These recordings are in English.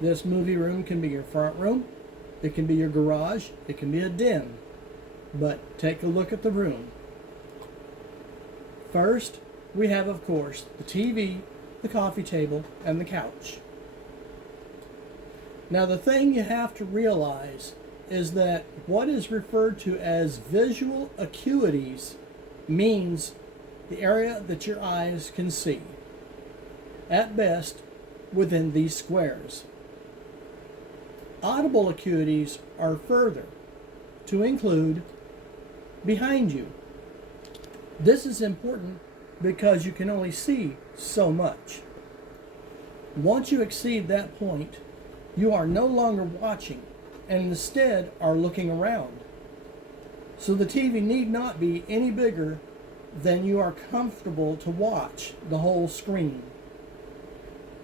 This movie room can be your front room, it can be your garage, it can be a den. But take a look at the room. First, we have, of course, the TV, the coffee table, and the couch. Now, the thing you have to realize is that what is referred to as visual acuities means the area that your eyes can see, at best within these squares. Audible acuities are further to include behind you. This is important because you can only see so much. Once you exceed that point, you are no longer watching and instead are looking around. So the TV need not be any bigger than you are comfortable to watch the whole screen.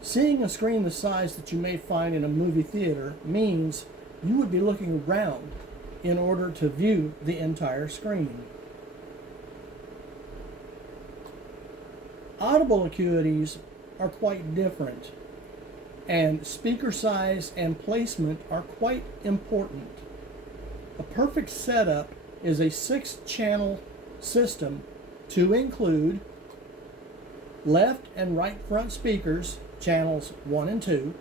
Seeing a screen the size that you may find in a movie theater means you would be looking around in order to view the entire screen. Audible acuities are quite different, and speaker size and placement are quite important. A perfect setup is a 6-channel system to include left and right front speakers, channels 1 and 2,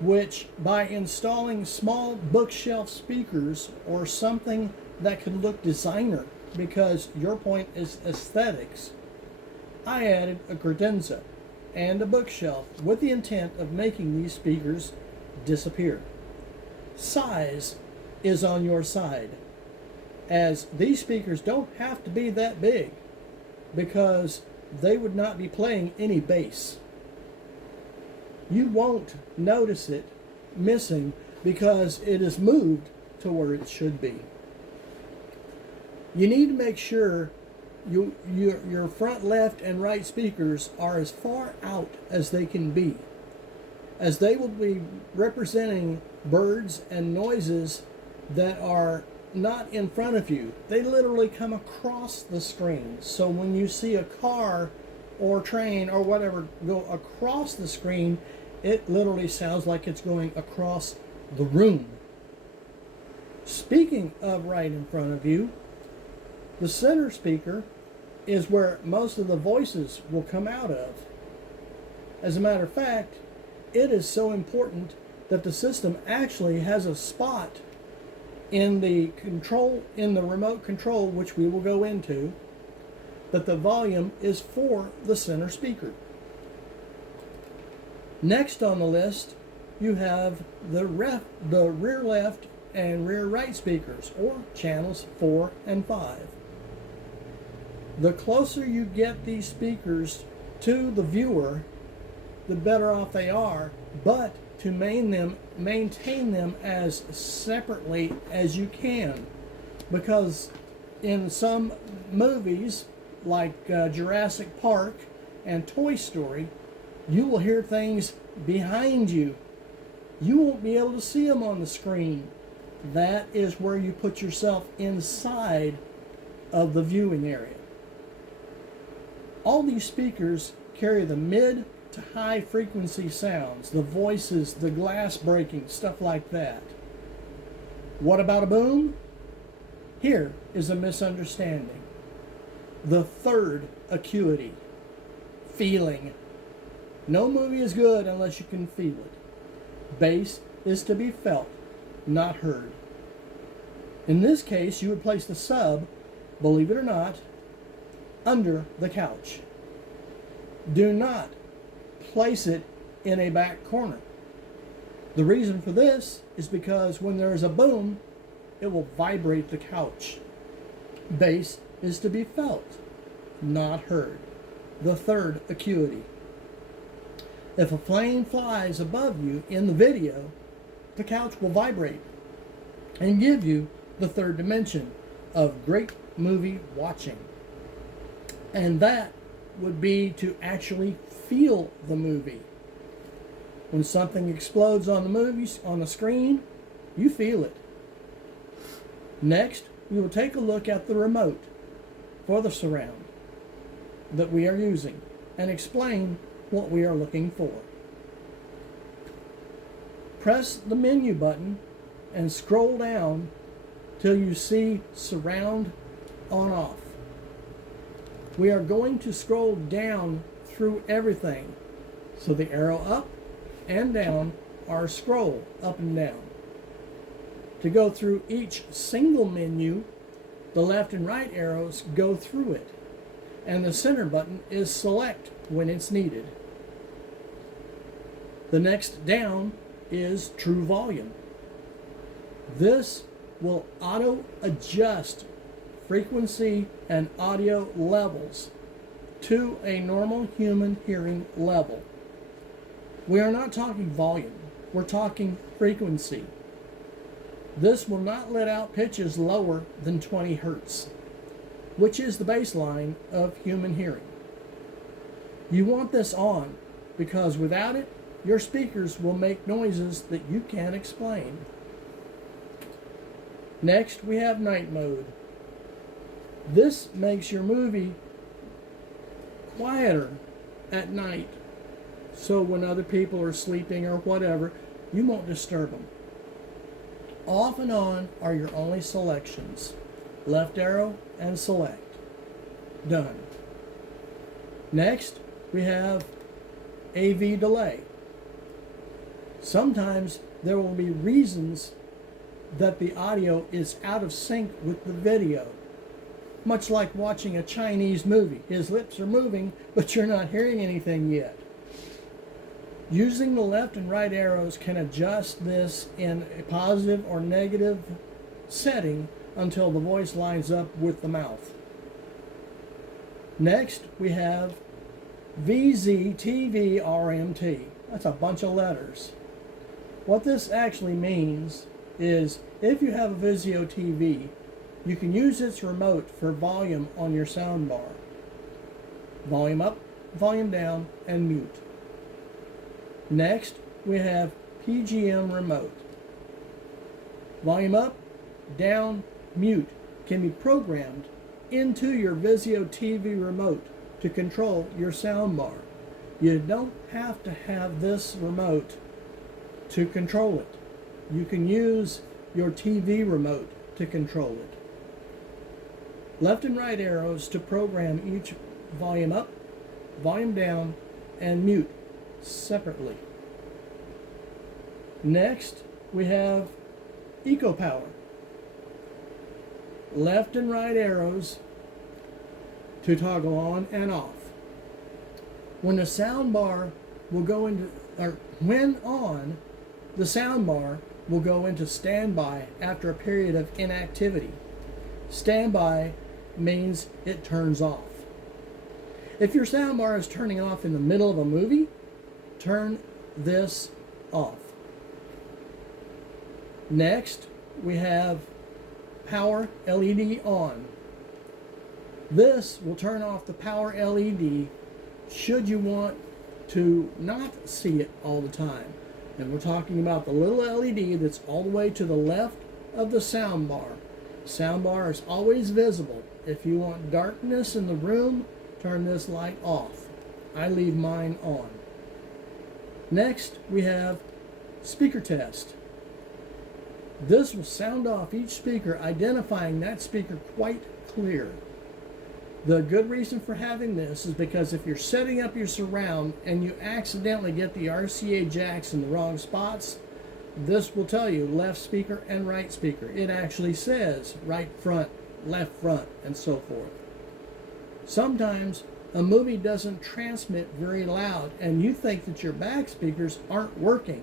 which by installing small bookshelf speakers or something that could look designer because your point is aesthetics, I added a credenza and a bookshelf with the intent of making these speakers disappear. Size is on your side, as these speakers don't have to be that big because they would not be playing any bass. You won't notice it missing because it is moved to where it should be. You need to make sure your front left and right speakers are as far out as they can be, as they will be representing birds and noises that are not in front of you. They literally come across the screen. So when you see a car or train or whatever go across the screen, it literally sounds like it's going across the room. Speaking of right in front of you, the center speaker is where most of the voices will come out of. As a matter of fact, it is so important that the system actually has a spot in the remote control, which we will go into, that the volume is for the center speaker. Next on the list, you have the rear left and rear right speakers, or channels 4 and 5. The closer you get these speakers to the viewer, the better off they are, but to maintain them as separately as you can, because in some movies like Jurassic Park and Toy Story, you will hear things behind you. You won't be able to see them on the screen. That is where you put yourself inside of the viewing area. All these speakers carry the mid to high frequency sounds, the voices, the glass breaking, stuff like that. What about a boom? Here is a misunderstanding. The third acuity, feeling. No movie is good unless you can feel it. Bass is to be felt, not heard. In this case, you would place the sub, believe it or not, under the couch. Do not place it in a back corner. The reason for this is because when there is a boom, it will vibrate the couch. Bass is to be felt, not heard. The third acuity. If a plane flies above you in the video, the couch will vibrate and give you the third dimension of great movie watching. And that would be to actually feel the movie. When something explodes on the screen, you feel it. Next, we will take a look at the remote for the surround that we are using and explain what we are looking for. Press the menu button and scroll down till you see surround on off. We are going to scroll down through everything. So the arrow up and down are scroll up and down. To go through each single menu, the left and right arrows go through it, and the center button is select when it's needed. The next down is true volume. This will auto adjust frequency and audio levels to a normal human hearing level. We are not talking volume, we're talking frequency. This will not let out pitches lower than 20 hertz, which is the baseline of human hearing. You want this on because without it, your speakers will make noises that you can't explain. Next, we have night mode. This makes your movie quieter at night, so when other people are sleeping or whatever, you won't disturb them. Off and on are your only selections. Left arrow and select. Done. Next, we have AV delay. Sometimes there will be reasons that the audio is out of sync with the video. Much like watching a Chinese movie. His lips are moving, but you're not hearing anything yet. Using the left and right arrows can adjust this in a positive or negative setting until the voice lines up with the mouth. Next, we have VZTVRMT. That's a bunch of letters. What this actually means is if you have a Vizio TV, you can use its remote for volume on your sound bar. Volume up, volume down, and mute. Next, we have PGM remote. Volume up, down, mute can be programmed into your Vizio TV remote to control your sound bar. You don't have to have this remote to control it. You can use your TV remote to control it. Left and right arrows to program each volume up, volume down, and mute separately. Next, we have Eco Power. Left and right arrows to toggle on and off. When the sound bar will go into, or when on, the sound bar will go into standby after a period of inactivity. Standby means it turns off. If your sound bar is turning off in the middle of a movie, turn this off. Next, we have Power LED on. This will turn off the power LED should you want to not see it all the time. And we're talking about the little LED that's all the way to the left of the sound bar. Sound bar is always visible. If you want darkness in the room, turn this light off. I leave mine on. Next, we have speaker test. This will sound off each speaker, identifying that speaker quite clear. The good reason for having this is because if you're setting up your surround and you accidentally get the RCA jacks in the wrong spots, this will tell you left speaker and right speaker. It actually says right front, left front, and so forth. Sometimes a movie doesn't transmit very loud and you think that your back speakers aren't working.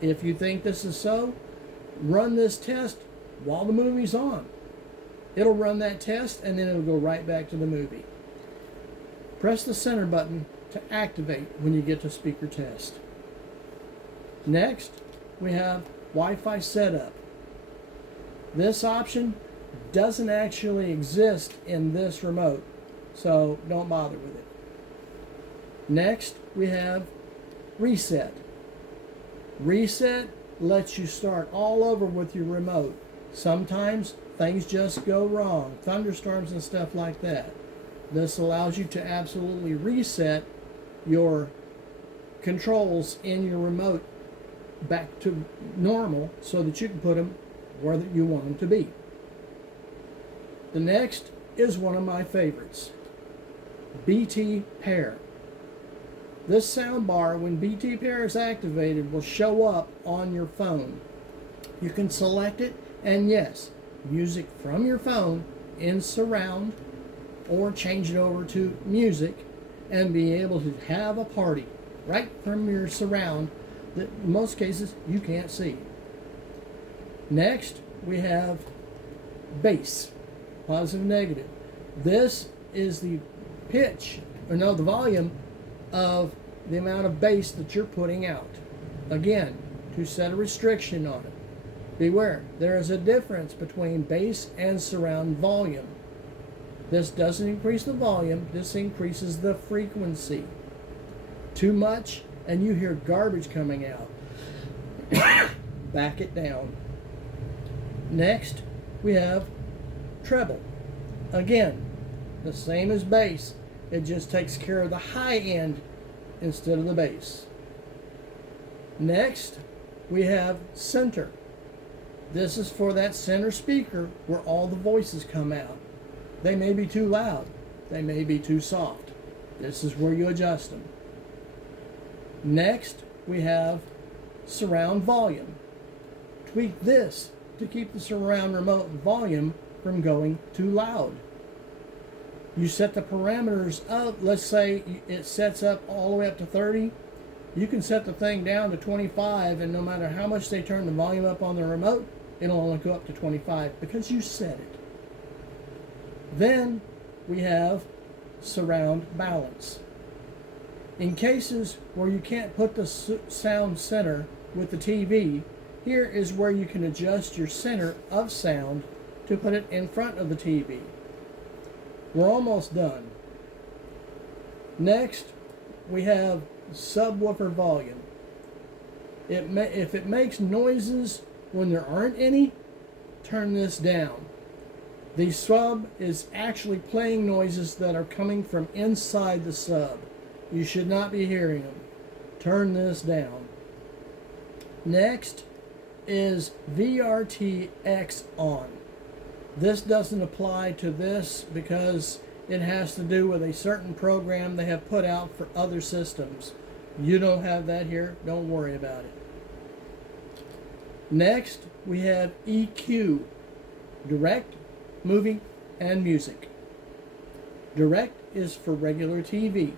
If you think this is so, run this test while the movie's on. It'll run that test and then it'll go right back to the movie. Press the center button to activate when you get to speaker test. Next, we have Wi-Fi setup. This option doesn't actually exist in this remote, so don't bother with it. Next, we have reset. Reset lets you start all over with your remote. Sometimes things just go wrong, thunderstorms and stuff like that. This allows you to absolutely reset your controls in your remote back to normal so that you can put them where you want them to be. The next is one of my favorites, BT Pair. This soundbar, when BT Pair is activated, will show up on your phone. You can select it, and yes, music from your phone in surround, or change it over to music and be able to have a party right from your surround that in most cases you can't see. Next, we have bass, positive, negative. This is the pitch, the volume of the amount of bass that you're putting out. Again, to set a restriction on it. Beware, there is a difference between bass and surround volume. This doesn't increase the volume, this increases the frequency. Too much and you hear garbage coming out. Back it down. Next, we have treble. Again, the same as bass. It just takes care of the high end instead of the bass. Next, we have center. This is for that center speaker where all the voices come out. They may be too loud. They may be too soft. This is where you adjust them. Next, we have surround volume. Tweak this to keep the surround remote volume from going too loud. You set the parameters up. Let's say it sets up all the way up to 30. You can set the thing down to 25, and no matter how much they turn the volume up on the remote, it'll only go up to 25 because you set it. Then we have surround balance. In cases where you can't put the sound center with the TV, here is where you can adjust your center of sound to put it in front of the TV. We're almost done. Next, we have subwoofer volume. If it makes noises when there aren't any, turn this down. The sub is actually playing noises that are coming from inside the sub. You should not be hearing them. Turn this down. Next is VRTX on. This doesn't apply to this because it has to do with a certain program they have put out for other systems. You don't have that here. Don't worry about it. Next, we have EQ. Direct, movie, and music. Direct is for regular TV.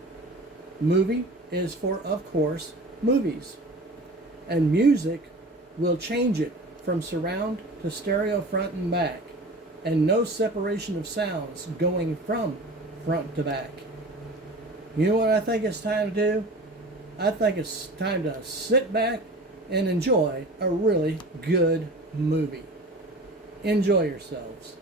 Movie is for, of course, movies. And music will change it from surround to stereo front and back. And no separation of sounds going from front to back. You know what I think it's time to do? I think it's time to sit back and enjoy a really good movie. Enjoy yourselves.